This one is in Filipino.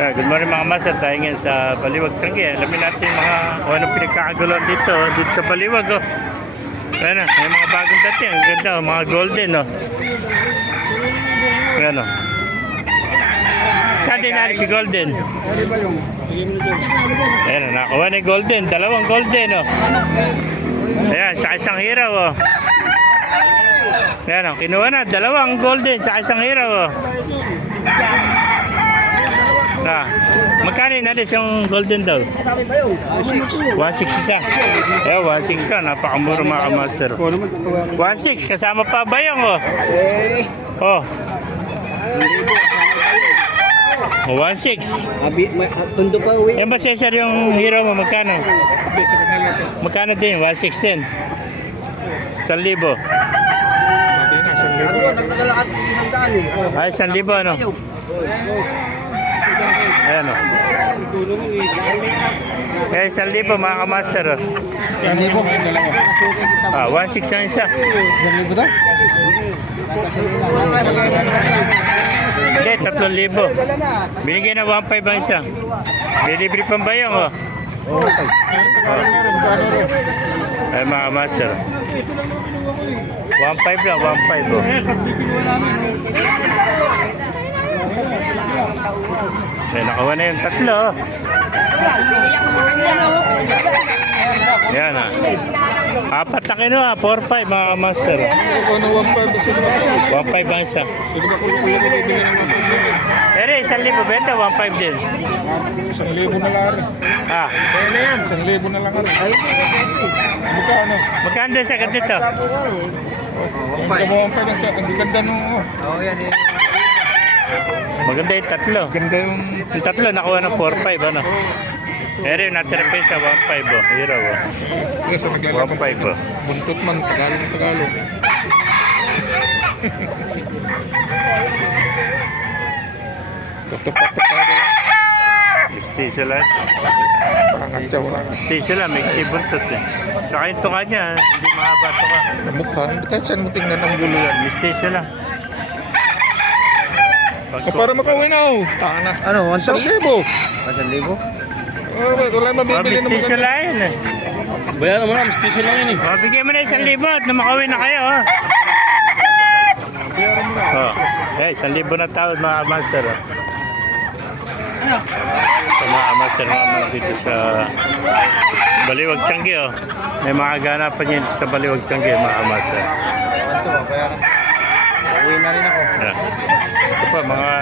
Good morning mga master, tayo ngayon sa Baliwag Tiangge. Alamin natin mga kung anong pinagkakaguluhan dito sa Baliwag. Ayan, may mga bagong dating. Ang ganda, mga golden. Ayan. Kaya din natin si golden. Ayan, nakuha na yung golden. Dalawang golden. Ayan, tsaka isang hiraw. Ayan, kinuha na. Dalawang golden, tsaka isang hiraw. Magkano na yung golden daw? 160 isa. 160 isa. Napakamura mga master. 160 kasama pa bayang Oh. 1.6. Tundo pa uwi. Yan ba Cesar yung hero mo? Magkano? Magkano din? 1.6 din. 1,000. Ay, 1,000 ano? Ayan o. Eh, 1,000 mga kamaster. 1.6 ang isa. 1,000 to? Hindi, 3,000. Binigay na 1.5 ang isa. Delivery pambayang Ay mga kamaster. 1.5 lang, 1.5 Ay, nakawa na yung 3. Yan Apat na kino 4-5 mga master. 1.5 ang isa. Pero 1,000 benta, 1.5 din. 1,000 na lang. 1,000 na lang. Magkano? Magkano din sa ganito? Ang ganda nung maganda yung 3. ganda yung Yung 3 nakuha ng 4-5 ano. Pero yung natira pa sa 1.5 hero sa naglalaban. 1.5 Buntot man, Tagalog. Patok-patok ka ba? Station lang. Pangatsaw lang. Station lang, may buntot Tsaka yung tuka niya, hindi mahaba tuka. Mukha, kahit saan mo tingnan ang gulo yan. Station lang. Para makauwi na Tana. Ano, 1,000. 1,000? Wala mabibili na Station lang yun Bayaran mo na, station lang yun Bigyan mo na 1,000 at na makauwi na kayo Bayaran mo na. 1,000 na tawad mga master Ito mga master naman dito sa Baliwag Tiangge May mga ganapan yan sa Baliwag Tiangge mga master. Uwi na rin ako. Ito pa mga